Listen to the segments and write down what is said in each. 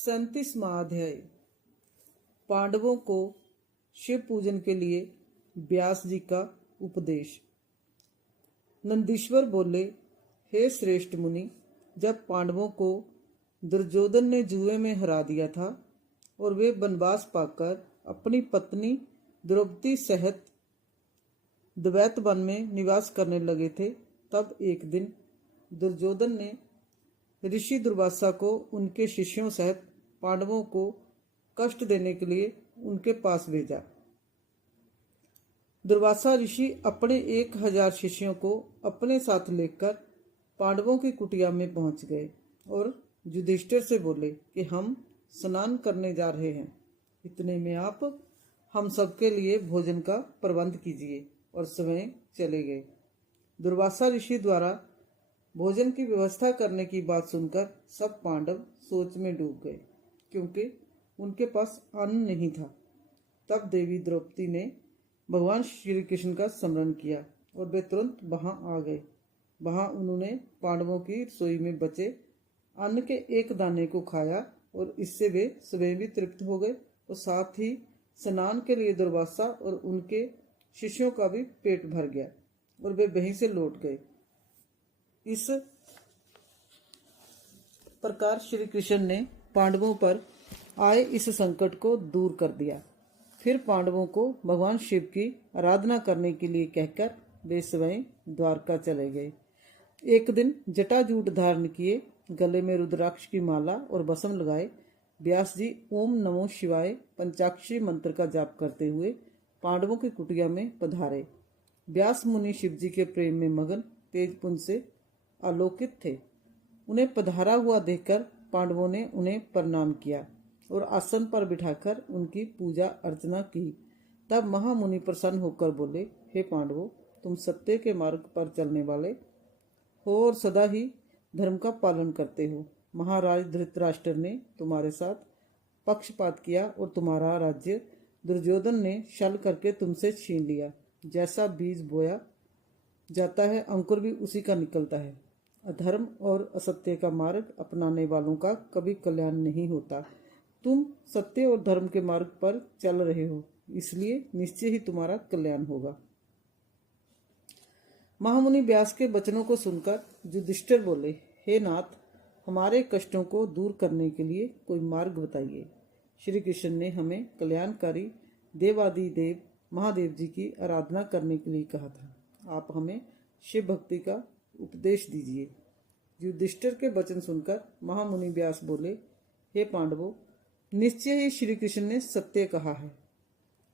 37वां अध्याय। पांडवों को शिव पूजन के लिए व्यास जी का उपदेश। नंदीश्वर बोले, हे श्रेष्ठ मुनि, जब पांडवों को दुर्योधन ने जुए में हरा दिया था और वे वनवास पाकर अपनी पत्नी द्रौपदी सहित द्वैत वन में निवास करने लगे थे, तब एक दिन दुर्योधन ने ऋषि दुर्वासा को उनके शिष्यों सहित पांडवों को कष्ट देने के लिए उनके पास भेजा। दुर्वासा ऋषि अपने 1000 शिष्यों को अपने साथ लेकर पांडवों की कुटिया में पहुंच गए और युधिष्ठिर से बोले कि हम स्नान करने जा रहे हैं, इतने में आप हम सबके लिए भोजन का प्रबंध कीजिए, और स्वयं चले गए। दुर्वासा ऋषि द्वारा भोजन की व्यवस्था करने की बात सुनकर सब पांडव सोच में डूब गए, क्योंकि उनके पास अन्न नहीं था। तब देवी द्रौपदी ने भगवान श्री कृष्ण का स्मरण किया और वे तुरंत वहां आ गए। वहां उन्होंने पांडवों की रसोई में बचे अन्न के एक दाने को खाया और इससे वे स्वयं भी तृप्त हो गए, और साथ ही स्नान के लिए दुर्वासा और उनके शिष्यों का भी पेट भर गया और वे वहीं से लौट गए। इस प्रकार श्री कृष्ण ने पांडवों पर आए इस संकट को दूर कर दिया। फिर पांडवों को भगवान शिव की आराधना करने के लिए कहकर वे स्वयं द्वारका चले गए। एक दिन जटाजूट धारण किए, गले में रुद्राक्ष की माला और भस्म लगाए, व्यास जी ओम नमो शिवाय पंचाक्षरी मंत्र का जाप करते हुए पांडवों की कुटिया में पधारे। व्यास मुनि शिव जी के प्रेम में मगन तेज पुंज से आलोकित थे। उन्हें पधारा हुआ देखकर पांडवों ने उन्हें प्रणाम किया और आसन पर बिठाकर उनकी पूजा अर्चना की। तब महामुनि प्रसन्न होकर बोले, हे पांडवों, तुम सत्य के मार्ग पर चलने वाले हो और सदा ही धर्म का पालन करते हो। महाराज धृतराष्ट्र ने तुम्हारे साथ पक्षपात किया और तुम्हारा राज्य दुर्योधन ने छल करके तुमसे छीन लिया। जैसा बीज बोया जाता है, अंकुर भी उसी का निकलता है। अधर्म और असत्य का मार्ग अपनाने वालों का कभी कल्याण नहीं होता। तुम सत्य और धर्म के मार्ग पर चल रहे हो, इसलिए निश्चय ही तुम्हारा कल्याण होगा। महामुनि व्यास के वचनों को सुनकर युधिष्ठिर बोले, हे नाथ, हमारे कष्टों को दूर करने के लिए कोई मार्ग बताइए। श्री कृष्ण ने हमें कल्याणकारी देवादि देव महादेव जी की आराधना करने के लिए कहा था। आप हमें शिव भक्ति का उपदेश दीजिए। युधिष्ठिर के वचन सुनकर महामुनि व्यास बोले, हे पांडवों, निश्चय ही श्री कृष्ण ने सत्य कहा है।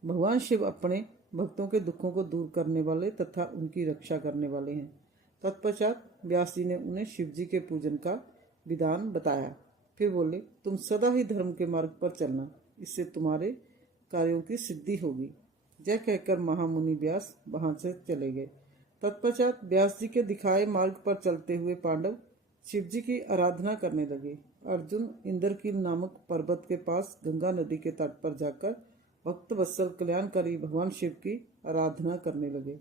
भगवान शिव अपने भक्तों के दुखों को दूर करने वाले तथा उनकी रक्षा करने वाले हैं। तत्पश्चात व्यास जी ने उन्हें शिव जी के पूजन का विधान बताया। फिर बोले, तुम सदा ही धर्म के मार्ग पर चलना, इससे तुम्हारे कार्यों की सिद्धि होगी। यह कहकर महामुनि व्यास वहां से चले गए। तत्पश्चात व्यास जी के दिखाए मार्ग पर चलते हुए पांडव शिव जी की आराधना करने लगे। अर्जुन इंद्रकील नामक पर्वत के पास गंगा नदी के तट पर जाकर भक्त वत्सल कल्याणकारी भगवान शिव की आराधना करने लगे।